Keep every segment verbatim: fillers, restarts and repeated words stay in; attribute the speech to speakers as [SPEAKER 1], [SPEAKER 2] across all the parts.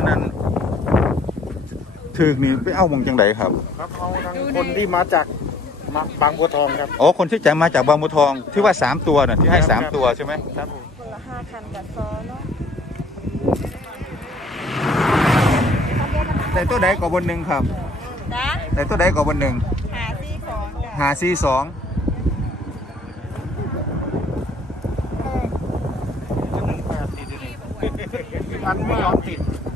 [SPEAKER 1] อันนั้นถึกนี่ไปเอามองจังไดครับ
[SPEAKER 2] ครับเอาทั้งคนที่มาจากบางบัวทองครับ
[SPEAKER 1] อ๋อคนที่จะมาจากบางบัวทองที่ว่าสามตัวน่ะที่ให้สามตัวใช่ไหม
[SPEAKER 2] ครับผม
[SPEAKER 3] คนละห้าคันกับซอเนาะ
[SPEAKER 1] แต่ตัวใดก่อบนหนึ่งครับ
[SPEAKER 3] นะ
[SPEAKER 1] แต่ตัวใดก่อบนหนึ่ง
[SPEAKER 3] หาซี่สอง
[SPEAKER 1] หาซีสอง
[SPEAKER 2] อันไม่ยอมติด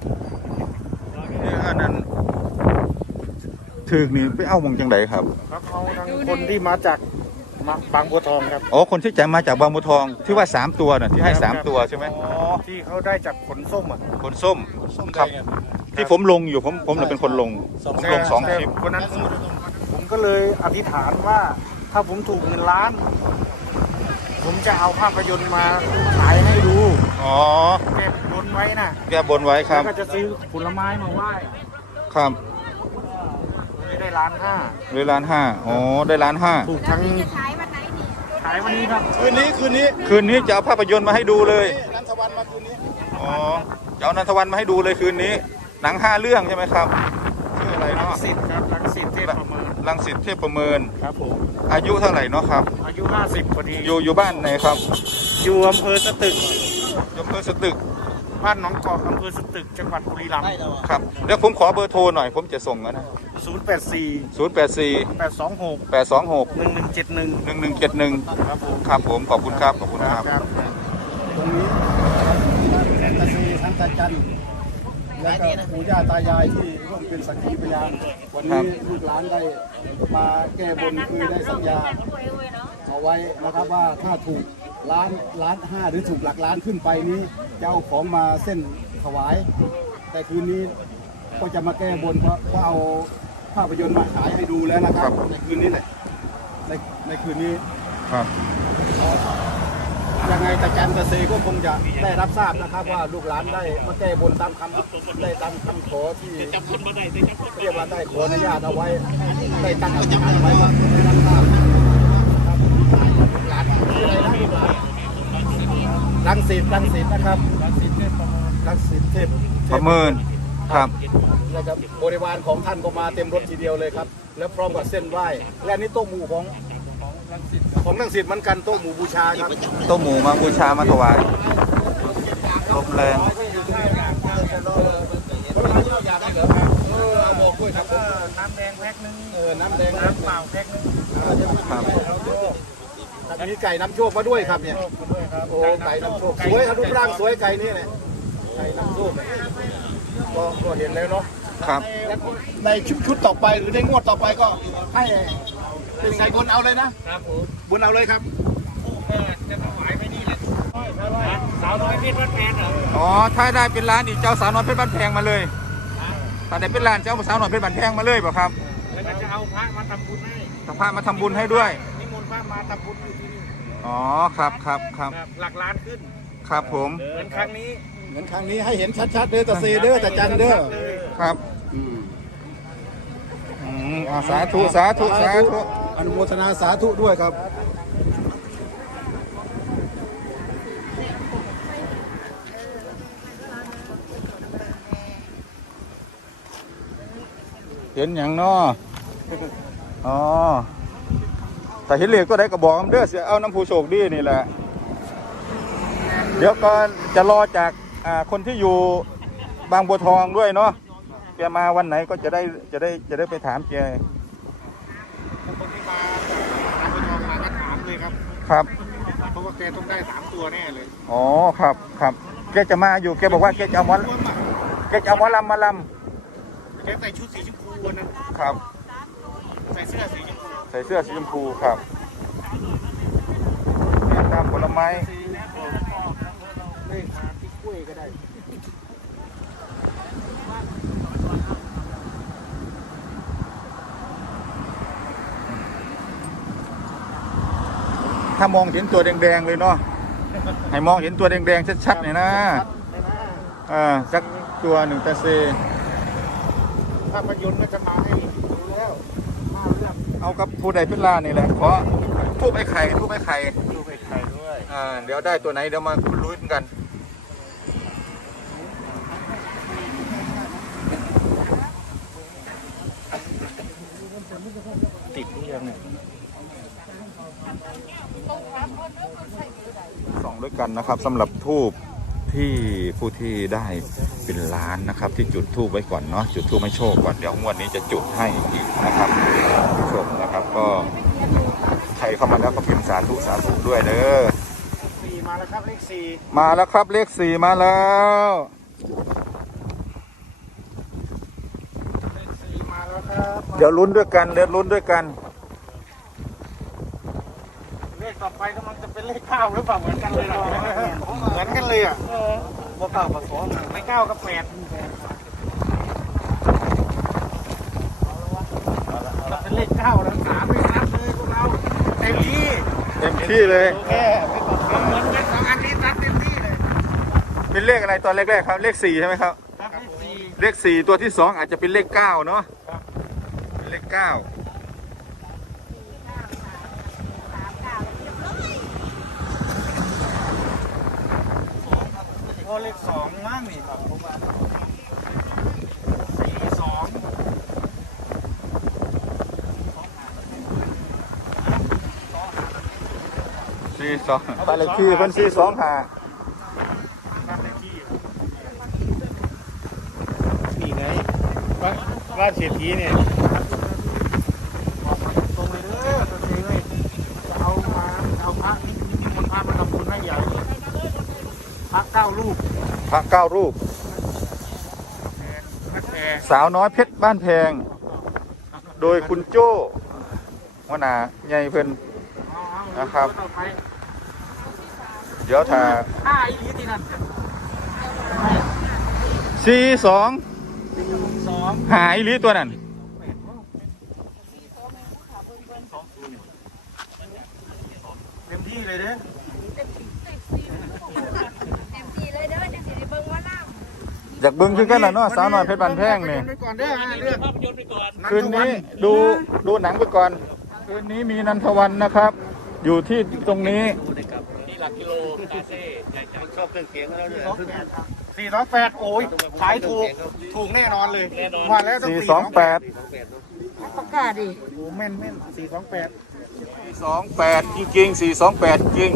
[SPEAKER 1] อันนั้นถึกนี่ไปเอามองจังไดครับ
[SPEAKER 2] ครับเอาทั้งคนที่มาจากบางบัวทองครับ
[SPEAKER 1] อ๋อคนที่จะมาจากบางบัวทองที่ว่าสามตัวน่ะที่ให้สามตัวใช่ไหม
[SPEAKER 2] อ๋อที่เขาได้จากขนส้มอ่ะ
[SPEAKER 1] ขนส้มครับที่ผมลงอยู่ผมผมเป็นคนลงผมลงสองคลิป
[SPEAKER 2] คนนั้นผมก็เลยอธิษฐานว่าถ้าผมถูกเงินล้านผมจะเอาภาพยนตร์มาขายให้ดู
[SPEAKER 1] อ๋อ
[SPEAKER 2] แกบนไว้นะ
[SPEAKER 1] แกบนไว้ครับ
[SPEAKER 2] แล้วก็จะซื้อผลไม้มาไหว้
[SPEAKER 1] ครับ
[SPEAKER 2] ได้ล้านห้า
[SPEAKER 1] ได้ล้านห้าอ๋อได้ล้านห้า
[SPEAKER 2] ถูกทั้งขายวันไหนนี่ขายวันนี้ครับ
[SPEAKER 1] คืนนี้คืนนี้คืนนี้จะเอาภาพยนตร์มาให้ดูเลย
[SPEAKER 2] นันทวันมาคืนนี้
[SPEAKER 1] อ๋อจะเอานันทวันมาให้ดูเลยคืนนี้หนังห้าเรื่องใช่ไหมครับชื่ออะไรเนาะ
[SPEAKER 2] รังสิตครับรังสิตเทพประเมิน
[SPEAKER 1] รังสิตเทพประเมิน
[SPEAKER 2] ครับผม
[SPEAKER 1] อายุเท่าไหร่เนาะครับ
[SPEAKER 2] อายุห้าสิบพอดี
[SPEAKER 1] อยู่อยู่บ้านไหนครับ
[SPEAKER 2] อยู่อำเภอสตึก
[SPEAKER 1] อำเภอสตึก
[SPEAKER 2] บ้านหนองกอกอำเภอสตึกจังหวัดบุรีรัมย์
[SPEAKER 1] ครับเดี๋ยวผมขอเบอร์โทรหน่อยผมจะส่งนะ
[SPEAKER 2] ศูนย์แปดสี่
[SPEAKER 1] ศูนย์แปดสี่
[SPEAKER 2] แปดสองหก
[SPEAKER 1] แปดสองหก
[SPEAKER 2] หนึ่งหนึ่งเจ็ดหนึ่ง
[SPEAKER 1] หนึ่งหนึ่งเจ็ดหนึ่ง
[SPEAKER 2] ครับผม
[SPEAKER 1] ครับผมขอบคุณครับขอบคุณครับ
[SPEAKER 2] ตรงนี้ตะซีทั้งตะจันแล้วก็ปู่ย่าตายายที่ร่วมเป็นสักขีพยานวันนี้ลูกหลานได้มาแก้บนคือได้สัญญาเอาไว้นะครับว่าถ้าถูกล้านล้านห้าหรือถูกหลักล้านขึ้นไปนี้จะเอาของมาเส้นถวายแต่คืนนี้ก็จะมาแก้บนเพราะว่าเอาภาพยนตร์มาฉายให้ดูแล้วนะครับในคืนนี้แหละในในคืนนี้
[SPEAKER 1] ครับ
[SPEAKER 2] ยังไงตาจันตาเซก็คงจะได้รับทราบนะครับว่าลูกหลานได้มาแก้บนตามคำได้ตามคำขอที่เรียกว่าได้ขออนุญาตเอาไว้ได้ตั้งอธิษฐานไว้ว่าได้รับทราบลูกหลานที่อะไรนะลูกหลานรังสิตรังสิตนะครับรังสิตเทพรังสิตเทพ
[SPEAKER 1] ประเมินครับ
[SPEAKER 2] แล้วก็บริวารของท่านก็มาเต็มรถทีเดียวเลยครับแล้วพร้อมกับเส้นไหว้และนี่โต๊ะหมู่ของของรังสิตเหมือนกันโต๊ะหมู่บูชาครับ
[SPEAKER 1] โต๊ะหมู่มาบูชามาถวายลมแรง
[SPEAKER 2] น้ำแดงแพ็คนึงเออน้ำแดงน้ำเปล่าแพ็คนึงครับมีไก่น้ำโชคมาด้วยครับเนี่ยโอ้ไก่น้ำโชคสวยครับรูปร่างสวยไก่นี่เนี่ยไก่น้ำโชคก็ก็เห็นแล้วเนาะ
[SPEAKER 1] ครับ
[SPEAKER 2] ในชุดชุดต่อไปหรือในงวดต่อไปก็ให้เป็นไก่บนเอาเลยนะครับบนเอาเลยครับจะถวายไปนี่แหละสาวน้อยเพชรบ้านแพงเหรอ
[SPEAKER 1] อ๋อถ้าได้เป็นร้านอีกเจ้าสาวน้อยเพชรบ้านแพงมาเลยถ้าได้เป็นร้านเจ้าสาวน้อยเพชรบ้านแพงมาเลยเปล่าครับ
[SPEAKER 2] แล้วก็จะเอาพระมาทำบุญให้
[SPEAKER 1] พระมาทำบุญให้ด้วย
[SPEAKER 2] นิมนต์พระมาทำบุญอยู่ที่นี่
[SPEAKER 1] อ๋อครับครับครับ
[SPEAKER 2] หลักล้านขึ้น
[SPEAKER 1] ครับผม
[SPEAKER 2] เหมือนครั้งนี้เหมือนครั้งนี้ให้เห็นชัดๆเด้อตาเซเด้อตาจันเด้อ
[SPEAKER 1] ครับสาธุสาธุสาธุ
[SPEAKER 2] อนุโมทนาสาธุด้วยครับ
[SPEAKER 1] เห็นอย่างน้ออ๋อแต่เห็นเหล็กก็ได้กระบอกเด้อเสียเอาน้ำผู้โชคดีนี่แหละเดี๋ยวก็จะรอจากคนที่อยู่บางบัวทองด้วยเนาะแกมาวันไหนก็จะได้จะได้จะได้ไปถามแก
[SPEAKER 2] คนที่มาบางบัวทองมาก็ถามเลยครับ
[SPEAKER 1] ครับ
[SPEAKER 2] เพราะว่าแกต้องได้สามตัวแน่เลย
[SPEAKER 1] อ๋อครับครับแกจะมาอยู่แกบอกว่าแกจะเอาหมอแกจะเอาหมอลำมาล
[SPEAKER 2] ำแกใส่ชุดสีชมพูวันนั้น
[SPEAKER 1] ครับ
[SPEAKER 2] ใส่เสื้อสีชมพู
[SPEAKER 1] ใส่เสื้อสีชมพูครับตามผลไม้
[SPEAKER 2] เลขมาที่กล้วยก็ได้
[SPEAKER 1] ถ้ามองเห็นตัวแดงๆเลยเนาะให้มองเห็นตัวแดงๆชัดๆหน่อยนะอ่าสักตัวหนึ่งตาเซ
[SPEAKER 2] ภาพยนตร์ก็จะมาให้ดูแล้วมาเรื่อง
[SPEAKER 1] เอากับผู้ใดพิลานี่แหละขอทูบไอ้ไข่ทูบไอ้ไข่
[SPEAKER 2] ทูบไอ้ไข่ด้วย
[SPEAKER 1] อ่าเดี๋ยวได้ตัวไหนเดี๋ยวมาลุ้นกันนะครับสำหรับทูบที่ผู้ที่ได้เป็นล้านนะครับ ที่จุดทูบไว้ก่อนเนาะจุดทูบให้โชคก่อนเดี๋ยวงวดนี้จะจุดให้อีกนะครับผู้ชมนะครับก็ใครเข้ามาแล้วก็พิมพ์สาธุสาธุด้วยเด้อ
[SPEAKER 2] สี่มาแล้วครับเลขสี่
[SPEAKER 1] มาแล้วครับเลขสี่มาแล้ว
[SPEAKER 2] เลขสี่มาแล้วครับ
[SPEAKER 1] เดี๋ยวลุ้นด้วยกันเดี๋ยวลุ้นด้วยกัน
[SPEAKER 2] เลขต่อไปกำลังจะเป็นเลขเก้าหรือเปล่าเหมือนกันเลยนะเหมือนกันเลยอ่ะว่าเก้ากับสองไม่เก้ากับแปดเราเป็นเลขเก้าแล้วสามไม่นับเลยพวกเราเต็มที่
[SPEAKER 1] เต็มที่เลย
[SPEAKER 2] แค่ไม่ต้องเหมือนกันสองอันนี้นับเต็มที่เลย
[SPEAKER 1] เป็นเลขอะไรตอนแรกๆครับเลขสี่ใช่ไหมครับ
[SPEAKER 2] ครับเลขสี่
[SPEAKER 1] เลขสี่ตัวที่สองอาจจะเป็นเลขเก้าเนาะเป็นเลขเก้า
[SPEAKER 2] โอ้เลขสองมั้งนี่ครับผมว่าสี่สอง
[SPEAKER 1] สี่สองบ้านเลขที่เพิ่นสี่สองห้า
[SPEAKER 2] บ้านเลขที่นี่ไงบ้านบ้านเศรษฐีเนี่ยตรงเลยเด้อตรงนี้เลยจะเอามาเอาพระนี่มันพระมาทำบุญให้ใหญ่เลยพระเก้ารูป
[SPEAKER 1] พระเก้ารูป
[SPEAKER 2] พระแขก
[SPEAKER 1] สาวน้อยเพชรบ้านแพง โดยคุณโจ้หัวหน้าใหญ่เพิ่น นะครับ เดี๋ยวถ้า
[SPEAKER 2] ห้าอีหลีที่นั่น
[SPEAKER 1] สี่สอง
[SPEAKER 2] สอง
[SPEAKER 1] หายหรือตัวนั้น
[SPEAKER 2] เต็มที่เลยเด้อ
[SPEAKER 3] เต็มที่เลยเด้อจะสิได้เบิ่งว่าน้ำ
[SPEAKER 1] อยากเบิ่งคือกันน่ะเนาะสาวน้อยเพชรบ้านแพงนี่
[SPEAKER 2] ไปก่อนเด้อเรื่องภาพยนตร์ไปก่อน
[SPEAKER 1] คืนนี้ดูดูหนังไปก่อน คืนนี้มีนันทวันนะครับ อยู่ที่ตรงนี้
[SPEAKER 2] นี่หลักกิโลคาเซ่ใหญ่ๆชอบเครื่องเสียงแล้วเนี่ยสี่สองแปดโอ้ยขายถูกถูกแน่นอนเลยแน่นอนว่าแล้วต้อง
[SPEAKER 1] สี่
[SPEAKER 2] สี่
[SPEAKER 1] สองแปด
[SPEAKER 3] ประกาศดิ
[SPEAKER 2] โอ้แม่นแม่นสี่สองแปด
[SPEAKER 1] สี่สองแปดจริงๆสี่สองแปดจริง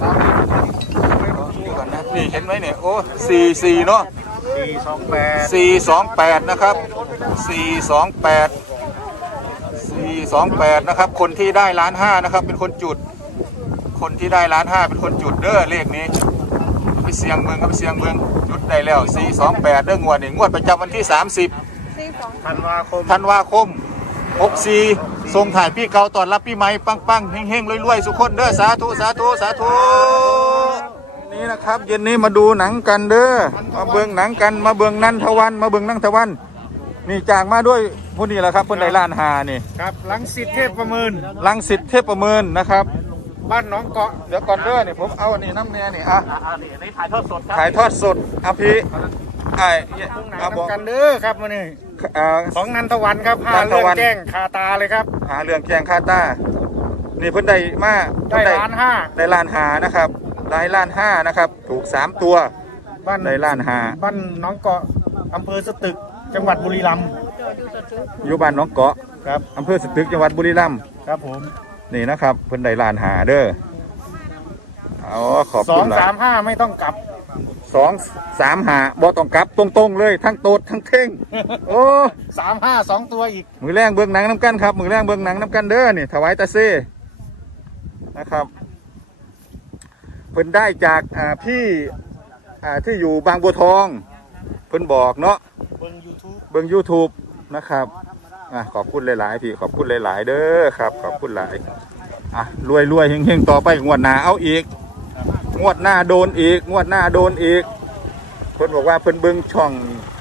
[SPEAKER 1] นี่ก่อนนะนี่เห็นไหมเนี่ยโอ้สี่สี่เนาะ
[SPEAKER 2] สี่สองแปด
[SPEAKER 1] สี่สองแปดนะครับสี่สองแปดสี่สองแปดนะครับคนที่ได้ล้านห้านะครับเป็นคนจุด คนที่ได้ล้านห้าเป็นคนจุดเด้อเลขนี้ไปเสียงเมืองครับไปเสียงเมืองจุดได้แล้วสี่สองแปดเด้องวดนี่งวดประจำวันที่สามสิบ
[SPEAKER 3] สี่สอง
[SPEAKER 2] ธันวาคม
[SPEAKER 1] ธันวาคมหกสี่ส่งถ่ายพี่เก่าตอนรับพี่ใหม่ปังๆเฮงๆรวยๆสุขคนเด้อสาธุสาธุสาธุนี่นะครับเย็นนี้มาดูหนังกันเด้อมาเบิ่งหนังกันมาเบิ่งนันทวันมาเบิ่งนันทวันนี่จากมาด้วยผู้นี้แหละครับเพิ่นได้ล้านหานี่
[SPEAKER 2] ครับหลังสิทธิเทพประเมิน
[SPEAKER 1] ลังสิตเทพประเมินนะครับ
[SPEAKER 2] บ้านหนองเกาะ
[SPEAKER 1] เดี๋ยวก่อนเด้อนี่ผมเอาอันนี้น้ำแน่นี่อ่ะ
[SPEAKER 2] อ่านี่ในถ่ายทอดสดครับ
[SPEAKER 1] ถ่ายทอดสดอภิไอ้เนี่ย
[SPEAKER 2] ตรงไหน
[SPEAKER 1] เอาบอก
[SPEAKER 2] กันเด้อครับมานี่
[SPEAKER 1] อ่า
[SPEAKER 2] ของนันทวันครับ
[SPEAKER 1] นั
[SPEAKER 2] ห้าน
[SPEAKER 1] ท
[SPEAKER 2] เรื่อง
[SPEAKER 1] วัน
[SPEAKER 2] แจ้งคาตาเลยครับ
[SPEAKER 1] หาเรื่องแกงคาตานี่เพิ่นได้มา
[SPEAKER 2] ได้
[SPEAKER 1] เพิ่น
[SPEAKER 2] ล้านห้า
[SPEAKER 1] ได้ล้านหานะครับได้ล้านห้านะครับถูกสามตัว
[SPEAKER 2] บ้าน
[SPEAKER 1] ได้ล้านหา
[SPEAKER 2] บ้านหนองเกาะอำเภอสตึกจังหวัดบุรีรัมย์
[SPEAKER 1] อยู่บ้านหนองเกาะ
[SPEAKER 2] ครับ
[SPEAKER 1] อำเภอสตึกจังหวัดบุรีรัมย์
[SPEAKER 2] ครับผม
[SPEAKER 1] นี่นะครับเพิ่นได้ล้านหาเด้ออ๋อขอบ
[SPEAKER 2] สอ
[SPEAKER 1] คุ
[SPEAKER 2] ง
[SPEAKER 1] ณหลา
[SPEAKER 2] สาย มห้าไม่ต้องกลับ
[SPEAKER 1] สองสามหาบ่ต้องกลับตรงๆเลยทั้งโตดทั้งเท่งโอ้
[SPEAKER 2] สามห้าสองตัวอีก
[SPEAKER 1] มือแรงเบื้องหนังน้ำกันครับมือแรงเบื้องหนังน้ำกันเด้อนี่ถวายตาเซ่นะครับเพิ่นได้จากอ่าพี่อ่าที่อยู่บางบัวทองเพิ่นบอกเนาะ
[SPEAKER 2] เบิ่งยูทูบ
[SPEAKER 1] เบิ่ง YouTube นะครับอ่ะขอบคุณหลายๆพี่ขอบคุณหลายๆเด้อครับขอบคุณหลายอ่ะรวยรวยๆเฮงๆต่อไปงวดหน้าเอาอีกงวดหน้าโดนอีกงวดหน้าโดนอีกเพิ่นบอกว่าเพิ่นเบิ่งช่อง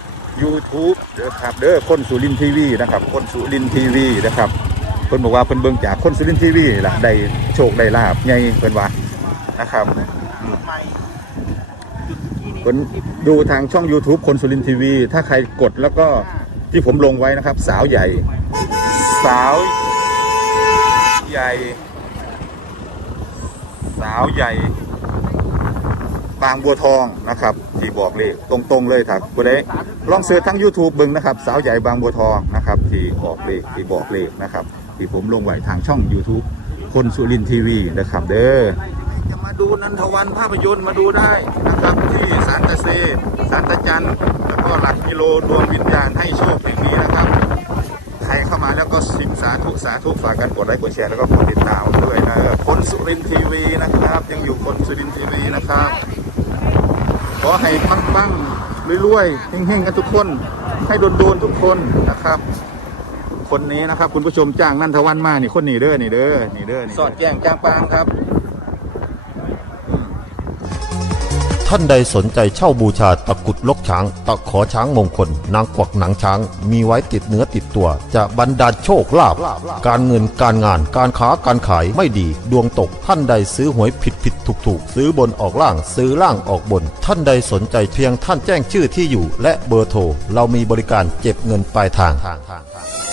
[SPEAKER 1] YouTube เด้อครับเด้อคนสุรินทร์ทีวีนะครับคนสุรินทร์ทีวีนะครับเพิ่นบอกว่าเพิ่นเบิ่งจากคนสุรินทร์ทีวีล่ะได้โชคได้ลาบใหญ่เพิ่นว่านะครับอืมเพิ่นดูทางช่อง YouTube คนสุรินทร์ทีวีถ้าใครกดแล้วก็ที่ผมลงไว้นะครับ สาวใหญ่ สาวใหญ่ สาวใหญ่บางบัวทองนะครับที่บอกเลขตรงๆเลยครับบ่ได้ลองเสิร์ชทั้ง YouTube เบิ่งนะครับสาวใหญ่บางบัวทองนะครับที่บอกเลขที่บอกเลขนะครับที่ผมลงไว้ทางช่อง YouTube คนสุรินทร์ทีวีนะครับเด้อจะมาดูนันทวันภาพยนตร์มาดูได้นะครับที่ศาลตะเซศาลตะจันแล้วก็หลักกิโลดวงวิญญาณให้โชคอย่างนี้นะครับใครเข้ามาแล้วก็สิบสาธุสาธุฝากกันกดไลค์กดแชร์แล้วก็กดติดตามด้วยนะคนสุรินทร์ทีวีนะครับยังอยู่คนสุรินทร์ทีวีนะครับขอให้ปังๆรวยๆเฮงๆกันทุกคนให้โดนๆทุกคนนะครับคนนี้นะครับคุณผู้ชมจ้างนันทวันมานี่คนนี้เด้อนี่เด้อนี่เด้อสอดแจ้งจ้างปางครับ
[SPEAKER 4] ท่านใดสนใจเช่าบูชาตะกรุดลกช้าง ตะขอช้างมงคล นางกวักหนังช้าง มีไว้ติดเนื้อติดตัว จะบรรดาลโชคลาภการเงินการงานการค้าการขายไม่ดี ดวงตกท่านใดซื้อหวยผิดผิดถูกถูกซื้อบนออกล่างซื้อล่างออกบน ท่านใดสนใจเพียงท่านแจ้งชื่อที่อยู่ และเบอร์โทรเรามีบริการเก็บเงินปลายทาง